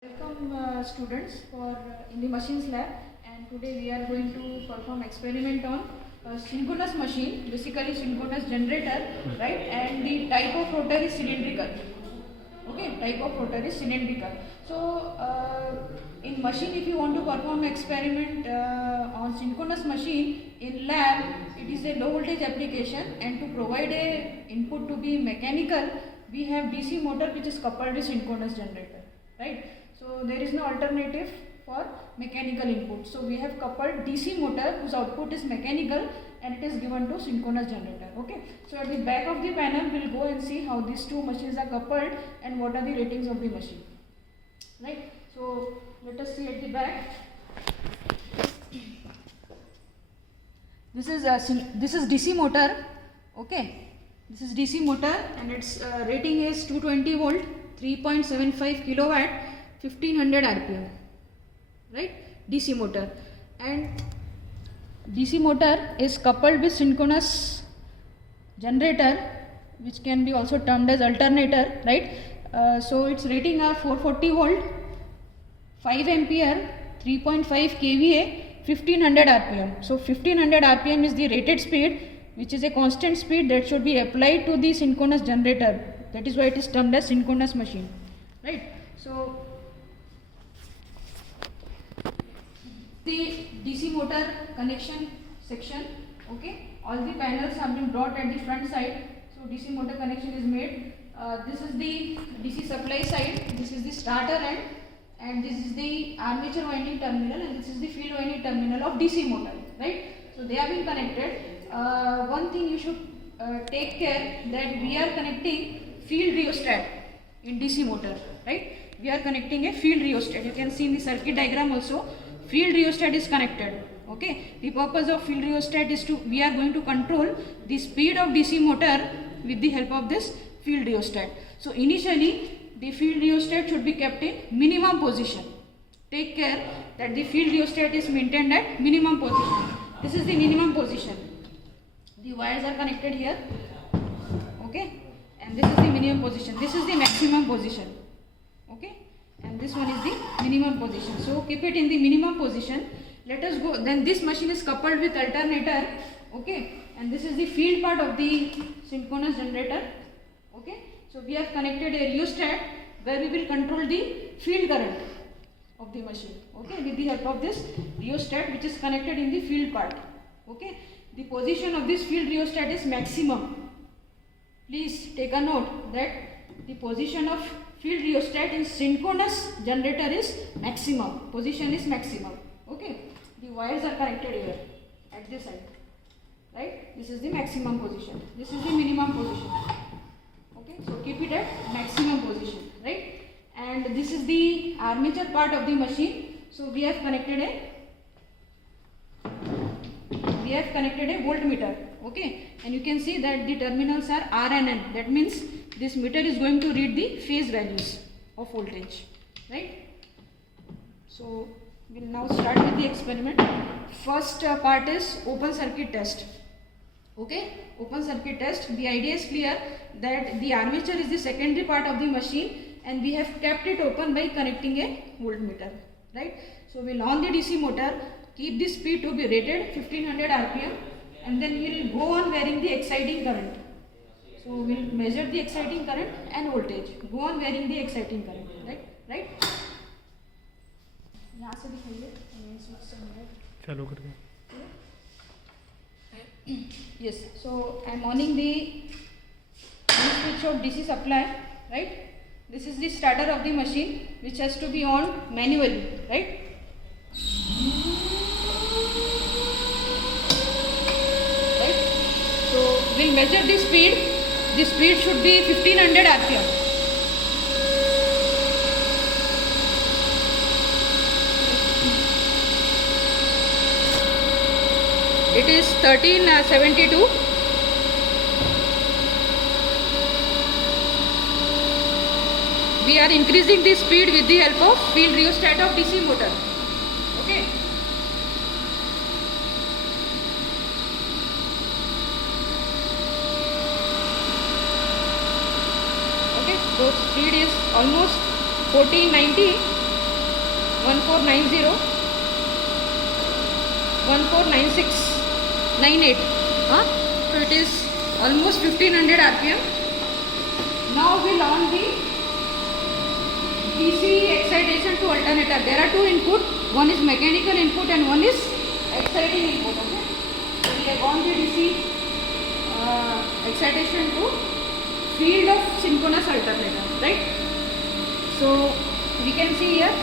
Welcome students for in the machines lab, and today we are going to perform experiment on synchronous machine, basically synchronous generator, right? And the type of rotor is cylindrical. Okay, type of rotor is cylindrical. So in machine, if you want to perform experiment on synchronous machine in lab, it is a low voltage application, and to provide a input to be mechanical, we have DC motor which is coupled with synchronous generator, right? So there is no alternative for mechanical input. So we have coupled DC motor whose output is mechanical and it is given to synchronous generator. Okay. So at the back of the panel we will go and see how these two machines are coupled and what are the ratings of the machine. Right. So let us see at the back. This is DC motor. Okay. This is DC motor and its rating is 220 volt, 3.75 kilowatt. 1500 rpm, right? DC motor, and DC motor is coupled with synchronous generator, which can be also termed as alternator, right? So its rating are 440 volt, 5 ampere, 3.5 kVA, 1500 rpm. So 1500 rpm is the rated speed, which is a constant speed that should be applied to the synchronous generator. That is why it is termed as synchronous machine, right? So the DC motor connection section, okay, all the panels have been brought at the front side. So DC motor connection is made. This is the DC supply side, this is the starter end, and this is the armature winding terminal, and this is the field winding terminal of DC motor, right? So they have been connected. One thing you should take care that we are connecting field rheostat in DC motor, right? We are connecting a field rheostat. You can see in the circuit diagram also. Field rheostat is connected. Okay, the purpose of field rheostat is we are going to control the speed of DC motor with the help of this field rheostat. So initially the field rheostat should be kept in minimum position. Take care that the field rheostat is maintained at minimum position. This is the minimum position. The wires are connected here. Okay, and this is the minimum position. This is the maximum position. Okay, and this one is the minimum position. So keep it in the minimum position. Let us go. Then this machine is coupled with alternator. Okay, and this is the field part of the synchronous generator. Okay, so we have connected a rheostat where we will control the field current of the machine. Okay, with the help of this rheostat which is connected in the field part. Okay, the position of this field rheostat is maximum. Please take a note that the position of field rheostat in synchronous generator is maximum. Position is maximum. Okay, the wires are connected here at this side, right? This is the maximum position. This is the minimum position. Okay, so keep it at maximum position, right? And this is the armature part of the machine. So we have connected a voltmeter. Okay, and you can see that the terminals are R and N. That means this meter is going to read the phase values of voltage, right? So we will now start with the experiment. First part is open circuit test. Okay, open circuit test. The idea is clear that the armature is the secondary part of the machine and we have kept it open by connecting a voltmeter, right? So we will on the DC motor, keep the speed to be rated 1500 rpm, and then we will go on varying the exciting current. So we will measure the exciting current and voltage. Go on varying the exciting current, right? यहाँ से दिखाइए. चालू कर दो. Yes. So I am oning the switch of DC supply, right? This is the starter of the machine which has to be on manually, right? Right. So we'll measure the speed. The speed should be 1500 rpm. It is 1372. We are increasing the speed with the help of field rheostat of DC motor. Okay. So speed is almost 1490 1490, 1496, 98. So it is almost 1500 RPM. Now we'll on the DC excitation to alternator. There are two input. One is mechanical input and one is exciting input. Okay. So we have on the DC excitation to field of synchronous alternator, right? So we can see here.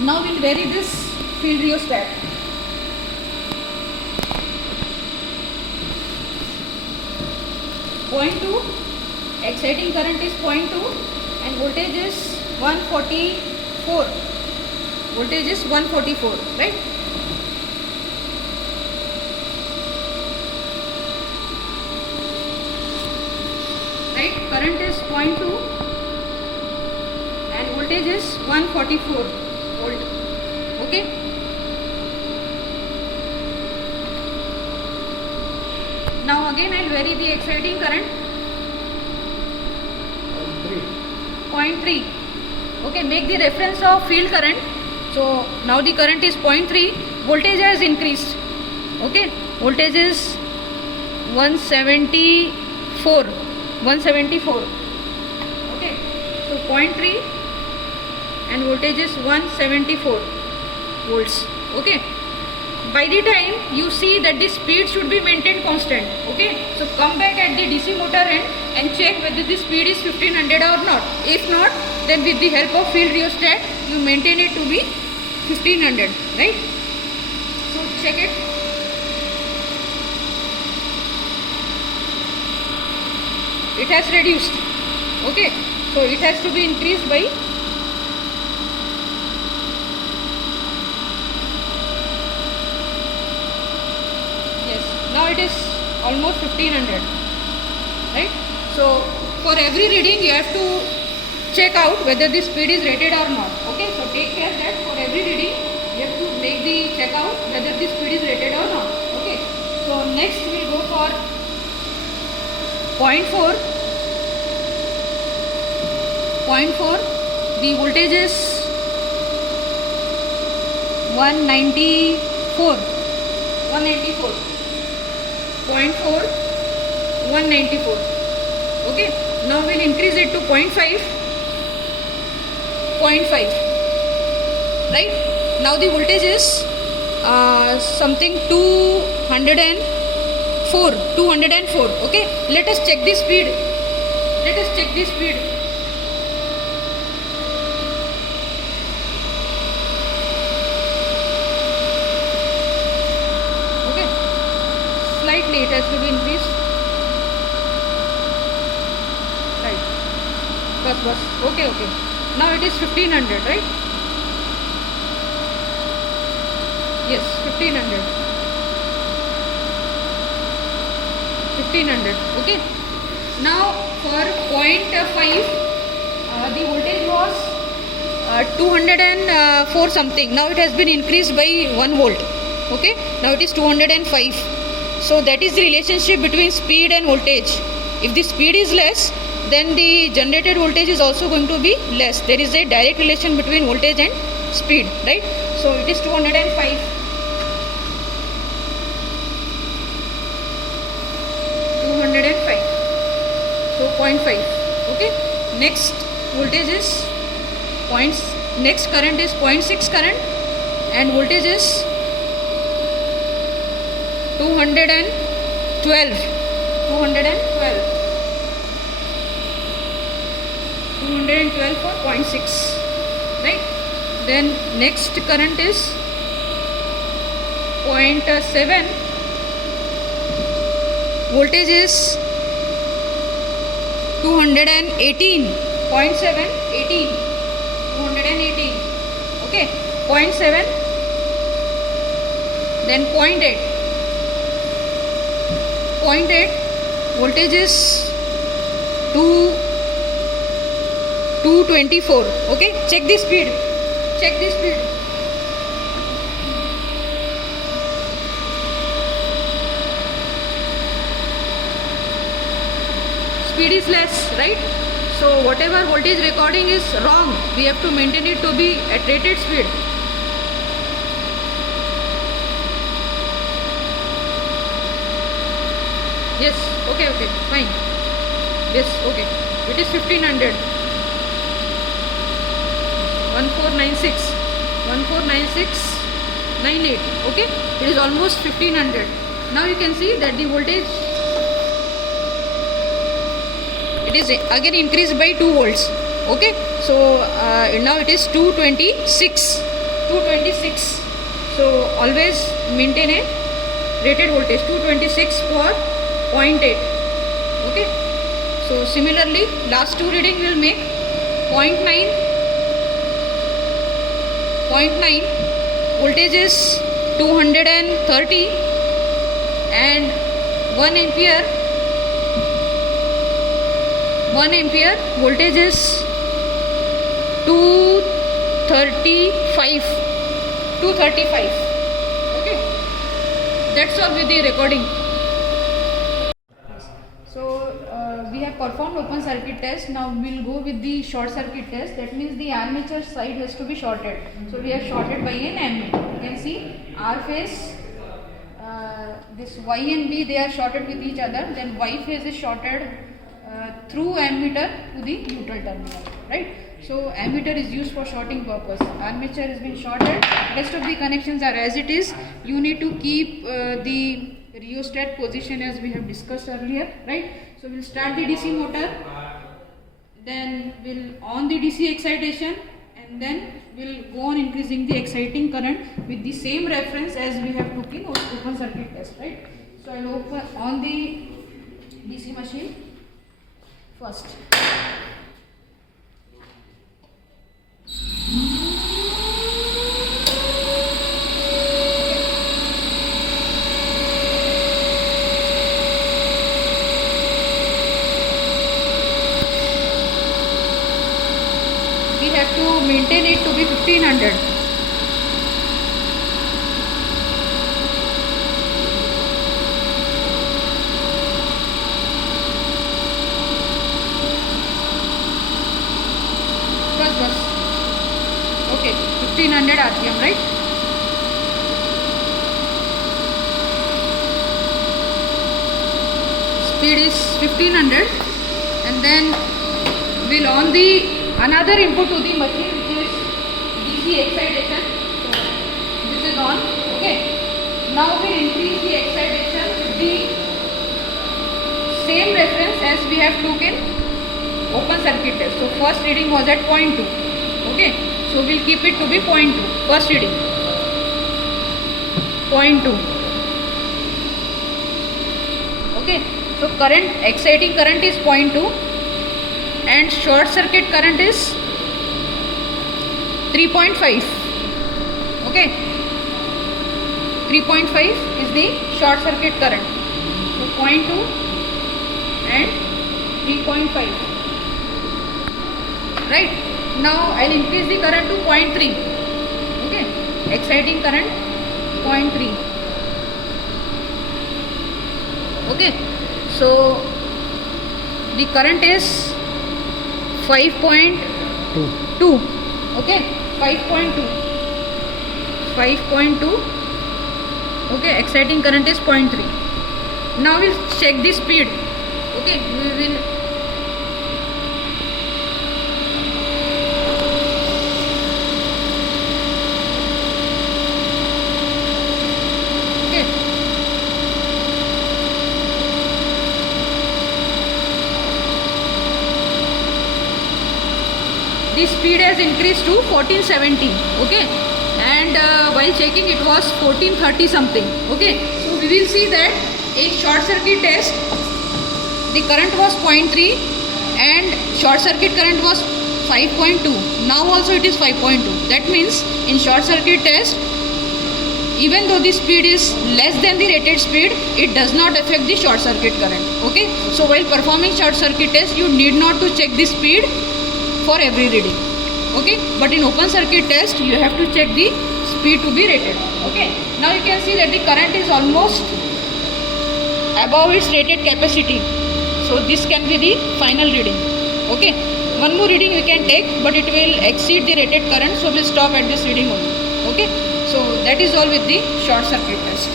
Now we'll vary this field rheostat. Point 2, exciting current is 0.2 and voltage is 144. Voltage is 144, right? Right, current is 0.2 and voltage is 144 volt. Okay. Now again I'll vary the exciting current. 0.3. Okay, make the reference of field current. So now the current is 0.3. Voltage has increased. Okay, voltage is 174. 174. Okay, so 0.3 and voltage is 174 volts. Okay. By the time you see that the speed should be maintained constant. Okay, so come back at the DC motor end and check whether the speed is 1500 or not. If not, then with the help of field rheostat you maintain it to be 1500, right? So check it. It has reduced. Okay, so it has to be increased by now it is almost 1500, right? So for every reading you have to check out whether the speed is rated or not. Okay, so take care that for every reading you have to make the check out whether the speed is rated or not. Okay, so next we will go for 0.4. 0.4, the voltage is 194. 194. 0.4, 194. Okay, now we'll increase it to 0.5. 0.5, right? Now the voltage is something 204. 204. Okay, let us check the speed. Let us check the speed. Slightly it has to be increased. Right. Bus. Okay. Now it is 1500, right? Yes, 1500. 1500. Okay. Now for 0.5, the voltage was 204 something. Now it has been increased by 1 volt. Okay. Now it is 205. So that is the relationship between speed and voltage. If the speed is less, then the generated voltage is also going to be less. There is a direct relation between voltage and speed, right? So it is 205. 205. So 0.5. Okay. Next voltage is next current is 0.6 current and voltage is 212 for 0.6, right? Then next current is 0.7, voltage is 218. 0.7, 18, 218. Okay, 0.7, then 0.8. 0.8, voltage is 224. Okay, check the speed. Check the speed. Speed is less, right? So whatever voltage recording is wrong, we have to maintain it to be at rated speed. Yes, okay, fine. Yes, okay. It is 1500. 1496. 149698. Okay, it is almost 1500. Now you can see that the voltage, it is again increased by 2 volts. Okay, so now it is 226. So always maintain a rated voltage 226 for 0.8. Okay, so similarly last two reading will make 0.9. Voltage is 230 and 1 ampere voltage is 235. Okay, that's all with the recording. So we have performed open circuit test. Now we will go with the short circuit test. That means the armature side has to be shorted. So we have shorted by an ammeter. You can see R phase, this Y and B, they are shorted with each other. Then Y phase is shorted through ammeter to the neutral terminal, right? So ammeter is used for shorting purpose. Armature has been shorted. Rest of the connections are as it is. You need to keep the rheostat position as we have discussed earlier, right? So we'll start the DC motor, then we'll on the DC excitation, and then we'll go on increasing the exciting current with the same reference as we have took in open circuit test, right? So I'll open on the DC machine first. We have to maintain it to be 1500. Bus. Okay, 1500 RPM, right? Speed is 1500, and then we'll on the another input to the machine, which is DC excitation. So this is on. Okay. Now we'll increase the excitation with the same reference as we have took in open circuit test. So first reading was at 0.2. Okay. So we'll keep it to be 0.2. First reading 0.2. Okay. So current, exciting current is 0.2. And short circuit current is 3.5. Okay, 3.5 is the short circuit current. So 0.2 and 3.5. Right. Now I'll increase the current to 0.3. Okay, exciting current 0.3. Okay, so the current is 5.2. Okay, 5.2. Okay, exciting current is 0.3. Now we'll check the speed. Okay, we will the speed has increased to 1470. Okay, and while checking it was 1430 something. Okay, so we will see that in short circuit test the current was 0.3 and short circuit current was 5.2. Now also it is 5.2. That means in short circuit test, even though the speed is less than the rated speed, it does not affect the short circuit current. Okay, so while performing short circuit test, you need not to check the speed for every reading. Okay, but in open circuit test you have to check the speed to be rated. Okay, now you can see that the current is almost above its rated capacity, so this can be the final reading. Okay, one more reading we can take, but it will exceed the rated current, so we'll stop at this reading only. Okay, so that is all with the short circuit test.